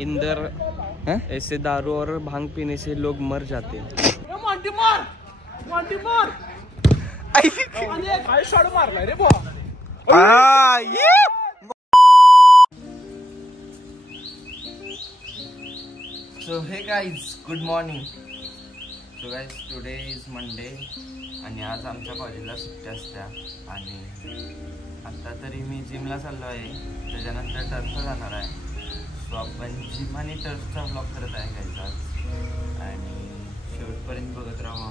इंदर ऐसे दारू और भांग पीने से लोग मर जाते हैं। So hey guys, good morning. So guys, today is Monday आणि आज आमच्या कॉलेजला सुट्टी असत्या आणि आता तरी मी जिमला चाललो आहे, त्याच्यानंतर टर्फ जाणार आहे. सो आपण जिम आणि टर्फचा ब्लॉग करत आहे गाईज आज आणि शेवटपर्यंत बघत राहा.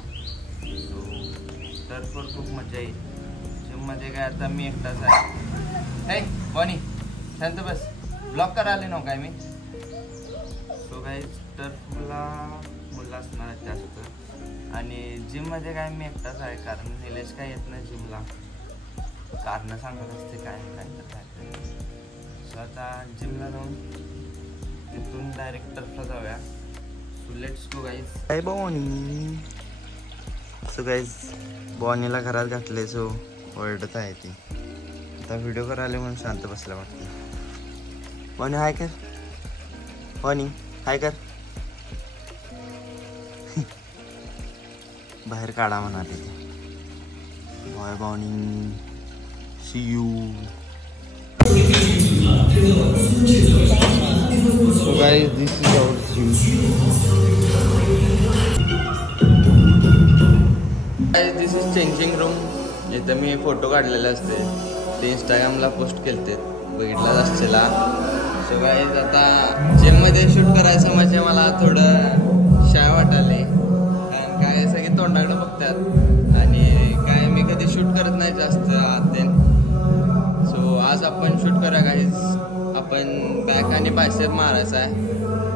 सो टर्फवर खूप मजा येईल. जिममध्ये काय आता मी एकटाच आहे. हे बॉनी शांत बस, ब्लॉग करा आले ना काय मी. सो गाईज टर्फला मुलं असणार आहेत जास्त आणि जिममध्ये काय मी एकटाच आहे कारण निलेश काय येत नाही जिमला. कारण सांगत असते काय काय तर काय. सो आता जिमला जाऊन तिथून डायरेक्ट टर्फला जाऊया. So let's go guys. काय बॉनी. सो गाईज बॉनीला घरात घातले. सो ओरडत आहे ती. आता व्हिडिओ करायला म्हणून शांत बसला वाटते. बॉनी हाय कर. बॉनी हाय कर. बाहेर काढा म्हणाले ते. Bye Bonnie, see you. So guys, this is our gym. Guys, this is changing room. इथं मी फोटो काढलेले असते, ते इंस्टाग्रामला पोस्ट केलते, बघितला असतेला. सो गाईज आता जिममध्ये शूट करायचं म्हणजे मला थोडं शाय वाटाले कारण काय सगळे तोंडाकडे बघतात आणि काय मी कधी शूट करत नाही जास्त आते. सो आज आपण शूट करा गाईज. आपण बॅक आणि बायसेप मारायचा आहे.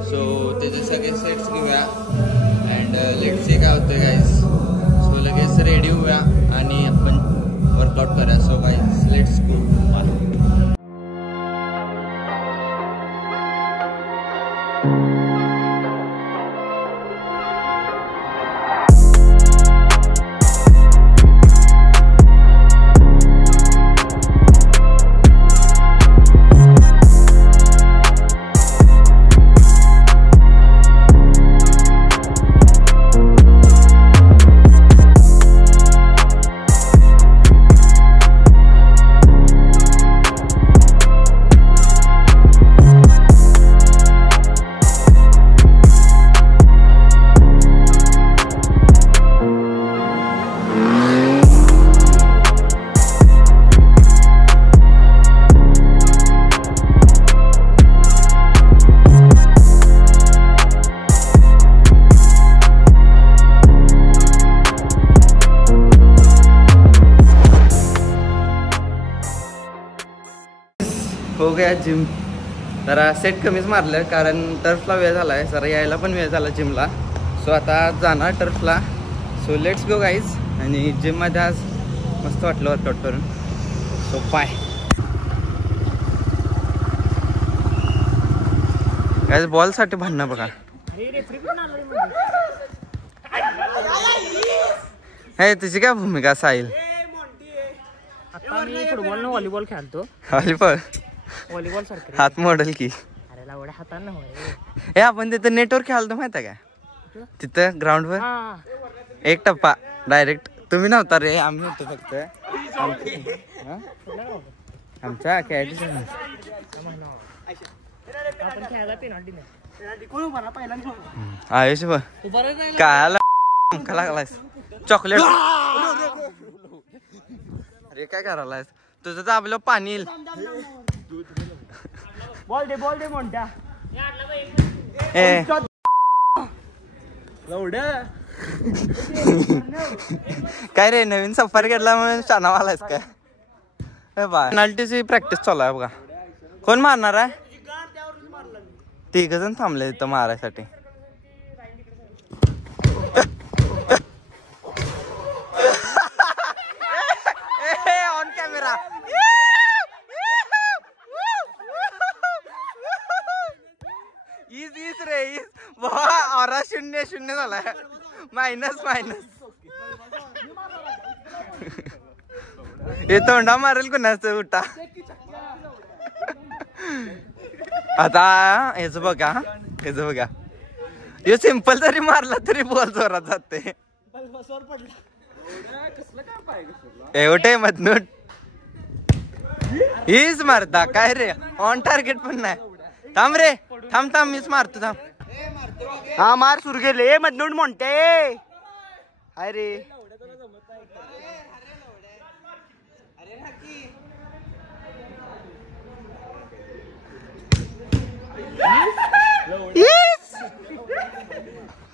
सो त्याचे सगळे सेट्स घेऊया अँड लेट्स सी काय होतं गाईज. सो लगेच रेडी होऊया आणि आपण वर्कआउट करूया. So guys let's go. हो गया जिम. जरा सेट कमीच मारलं कारण टर्फला वेळ झाला आहे, जरा यायला पण वेळ झाला जिमला. सो आता जाणार टर्फला. So let's go guys. आणि जिममध्ये आज मस्त वाटलं वर्कआउट करून. So bye guys. बॉलसाठी भांडणं बघा. हे तुझी काय भूमिका साहिल? आता मी फुटबॉल न व्हॉलीबॉल खेळतो. व्हॉलीबॉल सारखं हात मॉडेल की. अरे एवढ्या हातानं हे आपण तिथं नेटवर खेळतो माहिती आहे का? तिथं ग्राउंडवर एक टप्पा डायरेक्ट. तुम्ही नव्हता रे, आम्ही होतो फक्त. आमच्या कॅडीच आयुष बघ काय लागलायस चॉकलेट. अरे काय करायलायस? तुझं तर आपलं पाणी येईल. बॉल दे म्हणत्या. काय रे नवीन सफारी घेतला म्हणून शाना आलायस काय? पेनल्टीची प्रॅक्टिस चालू आहे बघा. कोण मारणार आहे? 3 जण थांबले तिथं मारायसाठी. On camera. इज रे इज. और 0-0 झालाय. मायनस. हे तोंडा मारेल कुणाच उठा. आता हेच बघा हे सिंपल जरी मारला तरी बॉल जोरात जाते. एवढे मधनूट हीच मारता काय रे ऑन टार्गेट पण नाही. थांब रे थांब मीच मारतो थांब. हा मार सुरू केले मधनूट म्हणते अरे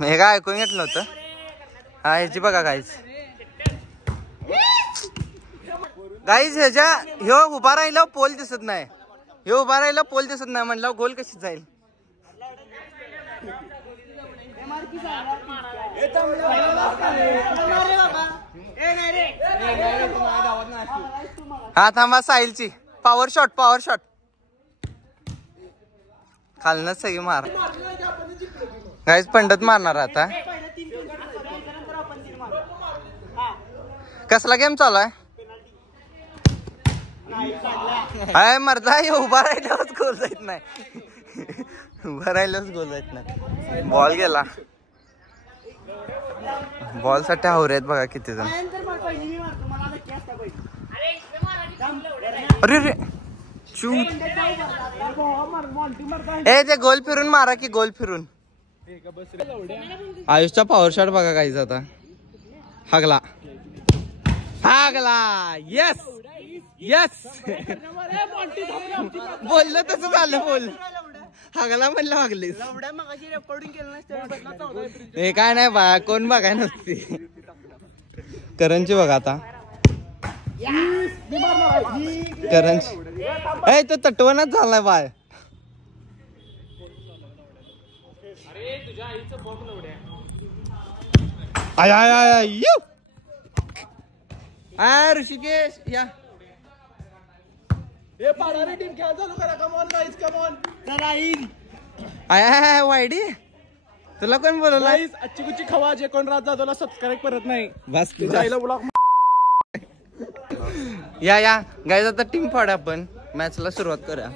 हे काय ऐकून घेतलं होतं. हा ह्याची बघा गाईज ह्याच्या ह्यो उभा राहिला पोल दिसत नाही. ह्यो उभा राहिला पोल दिसत नाही म्हणलं गोल कशी जाईल. हा थांबा साहिलची पॉवर शॉट खालनच सगळी मार. गाईज पंडित मारणार आता. कसला गेम चालू आहे. अय मर्दा उभा राहिल्यावरच गोल जात नाही. उभा राहिल्यावरच गोल जात नाही. बॉल गेला. बॉल साठी हावरे आहेत बघा किती जण. अरे रे ए ते गोल फिरून मारा की गोल फिरून. आयुषचा पॉवर शॉट बघा काहीच आता. हागला येस बोललं तसं झालं. बोल हागला म्हणलं हागलीस. हे काय नाही बा कोण बघाय नसती. करणची बघा आता. करणची तो तटवणच झालाय बाय. ऋषिकेश या वाईडी तुला कोण बोलवला. आजची कुची खवा जे कोण रात जातो सबस्क्राईब करत नाही बस या गाईज आता टीम फाड आपण मॅचला सुरुवात करूया.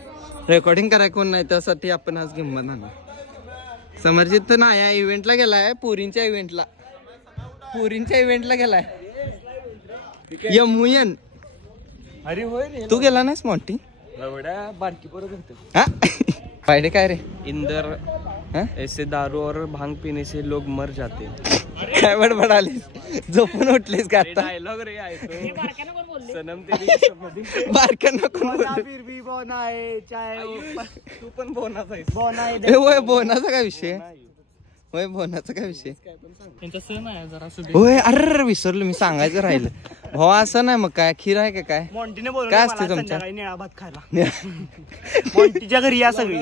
रेकॉर्डिंग कराय कोण नाही त्यासाठी आपण आज गंमत आणू. समर्जित तर नाही या इव्हेंटला गेलाय. पुरींच्या इव्हेंटला गेलाय. यमुयन अरे होय तू गेला नाहीस मोठी एवढ्या बारकी बरोबर. फायदे काय रे. इंदर ऐसे दारू और भांग पीने से लोग मर जाते. काय बडबड आलीस झोपून उठलीस का आता. डायलॉग रे आहे सनम तेरी बारक्यांना कोण फिर भी बोना है चाहे तू पण बोनाचा आहेस. होय बोनाचा काय विषय. होय बोनाचा काय विषय. होय अरे विसरलो मी सांगायचं राहिलं. भाऊ असं नाही मग काय खीर आहे का काय काय असते तुमच्या निळा भात खायला. मोंटीच्या घरी या सगळी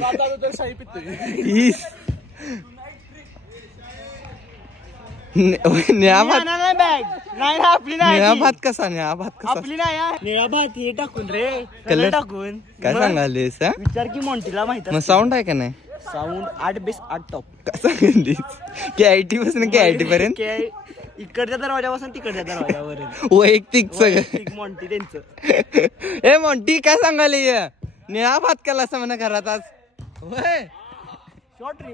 निळा भात. नाही आपली नाही. निळा भात कसा निळा भात कसा आपली नाही निळा भात हे टाकून रे कलर टाकून. काय सांगालीस. विचार की मोंटीला माहित मग साऊंड आहे का नाही. Sound 8 base 8 top. काय सांगितलीस KIT पासून KIT पर्यंत इकडच्या दरवाजापासून तिकडच्या दरवाजावर वैयक्तिक सगळं मोंटी त्यांचं. ए मोंटी काय सांगाले निळा भात केला असं म्हणा घरात आज. होय शॉर्ट रे.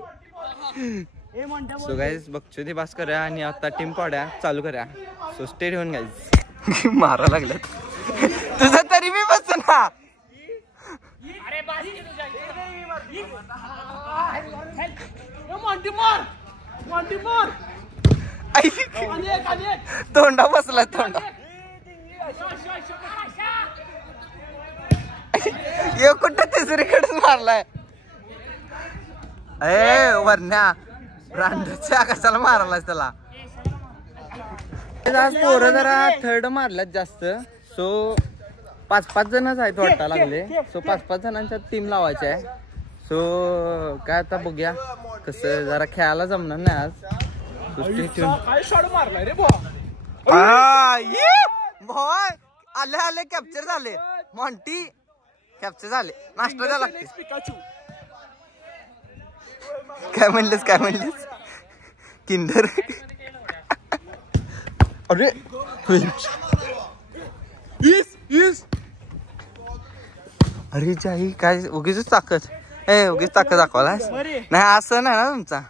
सो गाईज बघतो ते बास करूया आणि आता टीम पाड्या चालू करूया. सो स्टे ठेवून गाईज मारा लागल्यात तुझा तरी मी बस ना. तोंडा बसला तोंडा. कुठं तिसरीकडेच मारलाय. ए वरण्या रांडच्या कशाला मारलाय त्याला. आज पोरं जरा थर्ड मारल्यात जास्त. सो 5-5 जणच आहेत वाटता लागले. सो 5-5 जणांच्या टीम लावायची आहे. सो काय आता बघूया कसं जरा खेळायला जमणार नाही आज. आले कॅप्चर झाले. मॉन्टी कॅप्चर झाले. नाश्ता द्यायला लागते. काय म्हणलीस किंडर. अरे अरे जाई काय उगीच ताकद. ए उगीच ताकद दाखवला नाही असं नाही ना तुमचा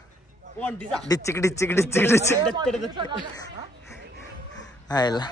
डिचिक डिचिक डिचिक डिचिक हायला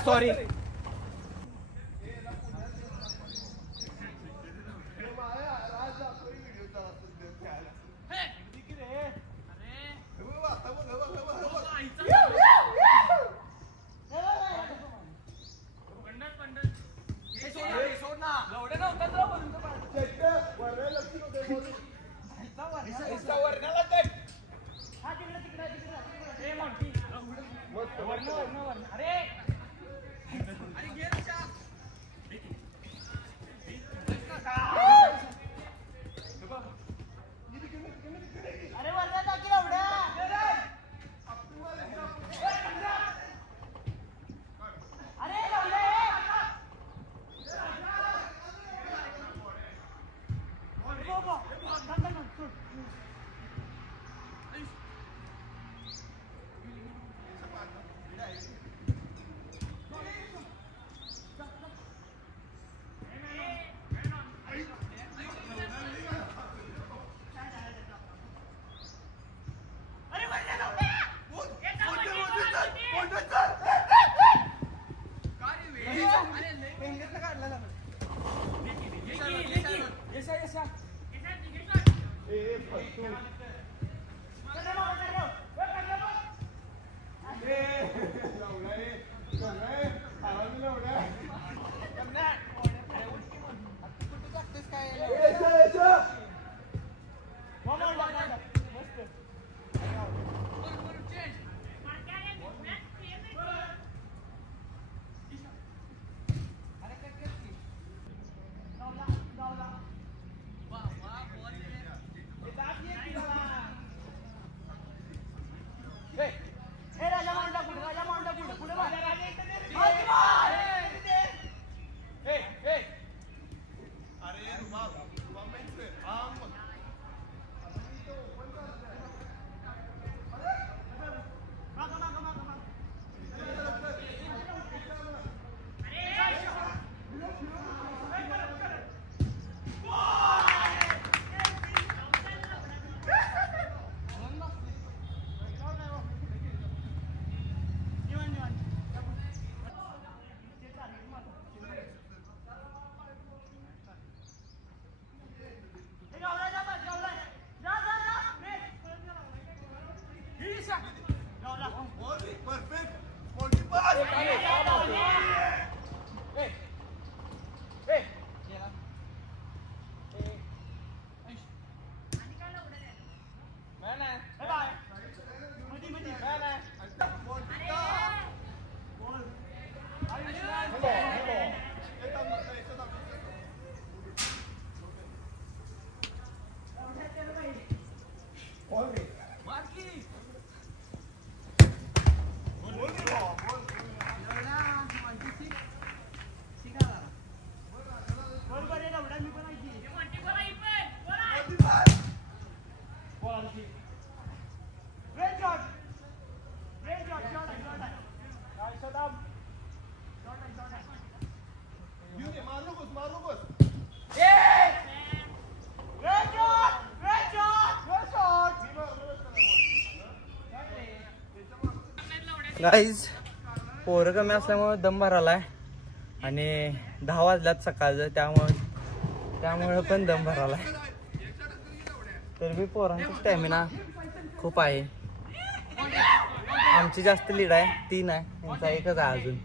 सॉरी गाईज पोरं कमी असल्यामुळे दम भरालाय आणि 10 वाजल्यात सकाळचं, त्यामुळे पण दम भरालाय. तर मी पोरांचा स्टॅमिना खूप आहे. आमची जास्त लीड आहे, 3 आहे, त्यांचा 1च आहे अजून.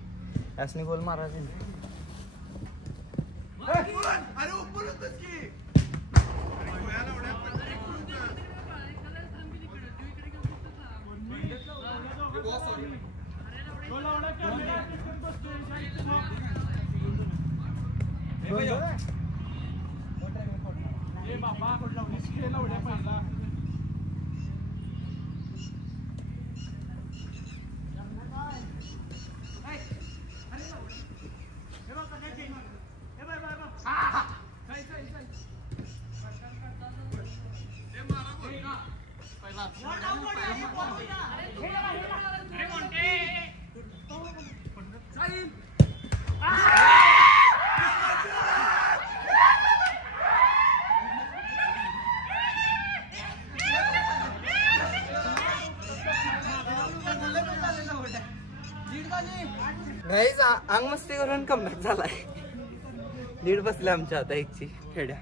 यासनी गोल मारायचे. गाईज अंग मस्ती करून कमबॅक झालाय. लीड बसले आमच्या आता 1ची खेड्या.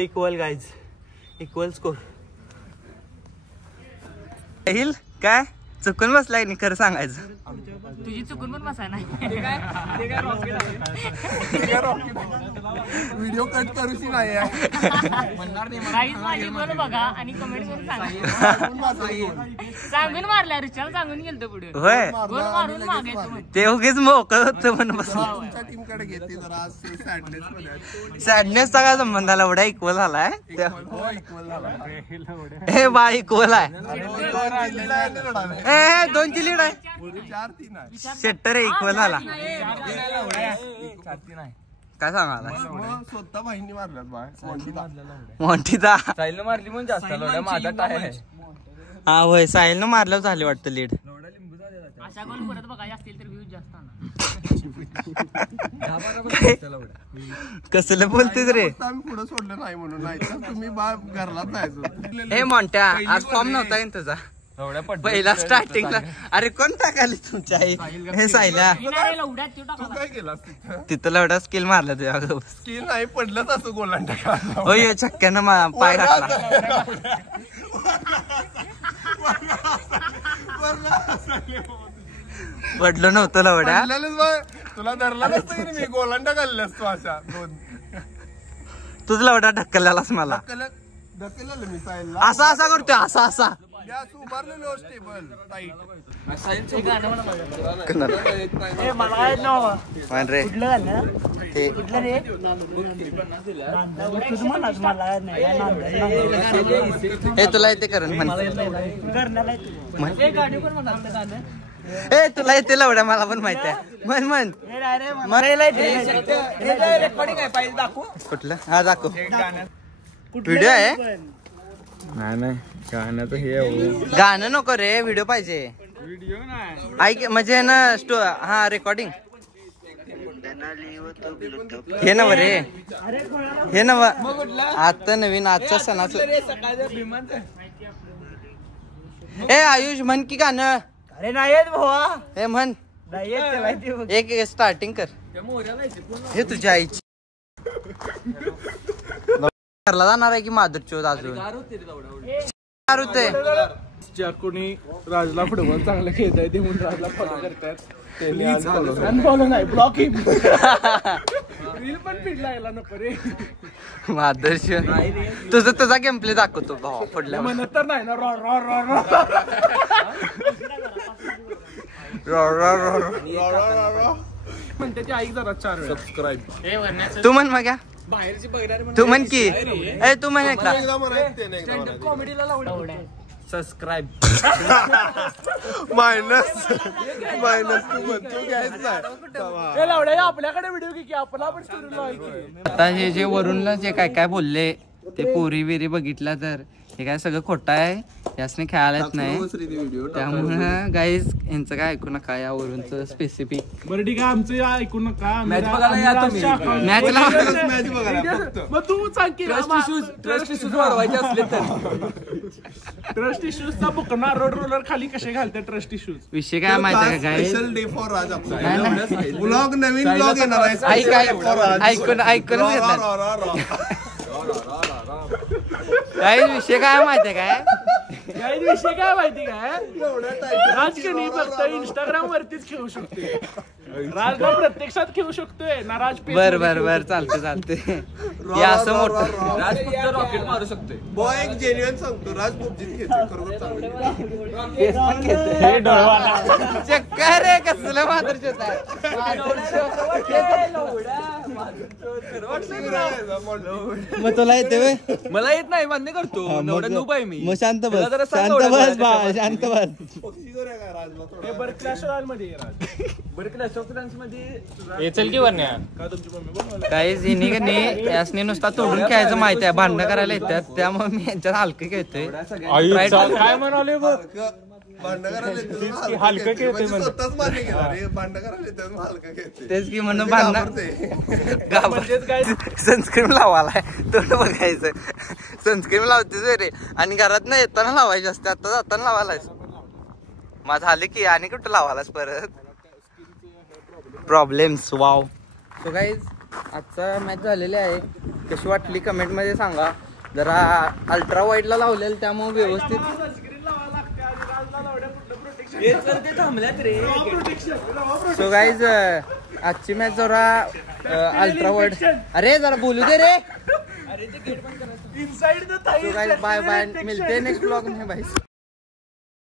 Equal guys, equal score. Hill काय चुकून बसलाय नाही, खरं सांगायचं. तुझी चुकून पण बसाय नाही. व्हिडिओ कट करूची नाही माझी बोल बघा आणि कमेंट करून सांगा. सांगून मारल्या रिचाल, सांगून गेलतो पुढे. होय गोल मारून मागे ते उगीच मोकळ होतं म्हणून बसला. तुमच्या टीम कडे घेते जरा सॅडनेस मध्ये. सॅडनेसचा काय संबंध आला? एवढा इक्वल झालाय. इक्वल झाला. हे बा इक्वल आहे. 2ची लीड आहे. 4-3 आहे. सेटर इक्वल झाला. काय सांगाला? स्वतः बहिणी मारल्यात बाय. मोठीचा साहिलनं मारली म्हणून जास्त माझा टाय आहे. हा होय, साहिलनं मारल्यावर झाले वाटतं लीड. अशा गोल परत बघायचे असतील तर व्ह्यूज जास्त आणा. कसलं बोलतेस रे? आम्ही पुढे सोडलं नाही म्हणून, नाही तर तुम्ही घरलाच जायचो. हे मोठ्या आज फॉर्म नव्हता का तुझा पहिला स्टार्टिंगला? अरे कोण टाकाली तुमच्या आई? हे साहिल्या तू काय केलास तिथं? तिथं लवडा स्किल मारला तुझ्या. स्किल नाही पडलंच असं गोलांटा. होय छक्क्यानं पाय घातला. पडलो नव्हतं लवड्या. तुला धरला नसतं की मी गोलांटा घालल्यास तू अशा 2. तुझ लवडा ढक्कललास मला. ढकललं मी साईलला. असा करतोय, असा उभारलेलो स्टेबल टाईट. हे तुला येते करण म्हण. ए तुला येते लवड्या, मला पण माहिती आहे. म्हण कुठलं? हा दाखव. व्हिडिओ आहे? नाही गाण्याचं हे गाणं नको रे, व्हिडिओ पाहिजे. व्हिडिओ नाही ऐक म्हणजे ना हा रेकॉर्डिंग. हे नव रे, हे नव आता नवीन आजच्या सणाचं. ए आयुष म्हण की गाणं. अरे नाही भावा, हे म्हण एक स्टार्टिंग कर. हे तुझ्या आईची घरला जाणार आहे की माधुर चोद अजून होते. ज्या कोणी राजला फुटबॉल चांगलं खेळत आहे ते म्हणून राजला फॉलो करतात प्लीज अनफॉलो नाही ब्लॉकिंग रील पण फिरला यायला नको रे आदर्श तुझा गेम प्ले दाखवतो भावा पडल्या म्हणत तर नाही ना रॉ रॉ रॉ रॉ म्हणते ती ऐक जरा 4 वेळा सबस्क्राईब तू म्हण मग बाहेरची बघणार तू म्हण की ए तू म्हण एकदा कॉमेडीला लावलं सबस्क्राईब मायनस तू म्हणतो घ्यायचं लावड्या आपल्याकडे व्हिडिओ की आपला पण स्टोरी आता हे जे वरूनला जे काय काय बोलले ते पोरी बिरी बघितला तर हे काय सगळं खोटं आहे यासने खेळायला येत नाही त्यामुळे गाईज यांचं काय ऐकू नका या वरूनच स्पेसिफिक बरं ठीक आहे आमचं ऐकू नका मॅच मग तू सांग की वाढवायचे असले तर ट्रस्ट इश्यूजचा बुकना रोड रोलर खाली कसे घालते ट्रस्ट इश्यूज विषय काय माहिती आहे का guys special day for Raj blog Naveen blog येणार आहे ऐकून काही विषय काय माहिती आहे काय विषय काय माहिती काय राजकीय फक्त इंस्टाग्राम वरतीच खेळू शकते राजला प्रत्यक्षात खेळू शकतोय ना राज बर चालते या असं मोठं राज फक्त रॉकेट मारू शकतोय बॉय एक जेन्युइन सांगतो राज पबजी खेळते खरोखर चांगलं चक्कर रे कसलं मात्र मग तुला येते वे मला येत नाही मान्य करतो एवढा नूब आहे मी मग शांत त्याला जरा बस सांग शांत एवढं बस जरा. शांत बस बरं क्लॅश रॉयल मध्ये ये राज बरं क्लॅश ऑफ क्लॅन्स मध्ये चल की वरण्या का तुमची मम्मी बोलवली काही जिनी का नाही यासने नुसता तोडून खेळायचं माहिती आहे भांडणं करायला येतात त्यामुळे मी यांच्यात हलकं खेळतोय Try to- काय म्हणाले बघ भांडण करायला हलकं खेळते म्हणजे. स्वतःच मान्य केलं रे भांडण करायला येतात मग हलकं खेळते तेच की म्हणून घाबरते. सनस्क्रीन लावायलाय तोंड बघायचं सनस्क्रीन लावतेच रे आणि घरात नाही येताना लावायची असते आता जाताना लावायलाच मग झाले की आणि कुठं लावायलाच परत प्रॉब्लेम्स वाव सो गाईज आजचा मॅच झालेली आहे कशी वाटली कमेंट मध्ये सांगा जरा अल्ट्रा वाईडला लावलेलं त्यामुळे व्यवस्थित सो गाईज आजची मॅच जरा अल्ट्रा वाईड अरे जरा बोलू दे रे inside the so guys bye bye मिलते नेक्स्ट ब्लॉग में भाई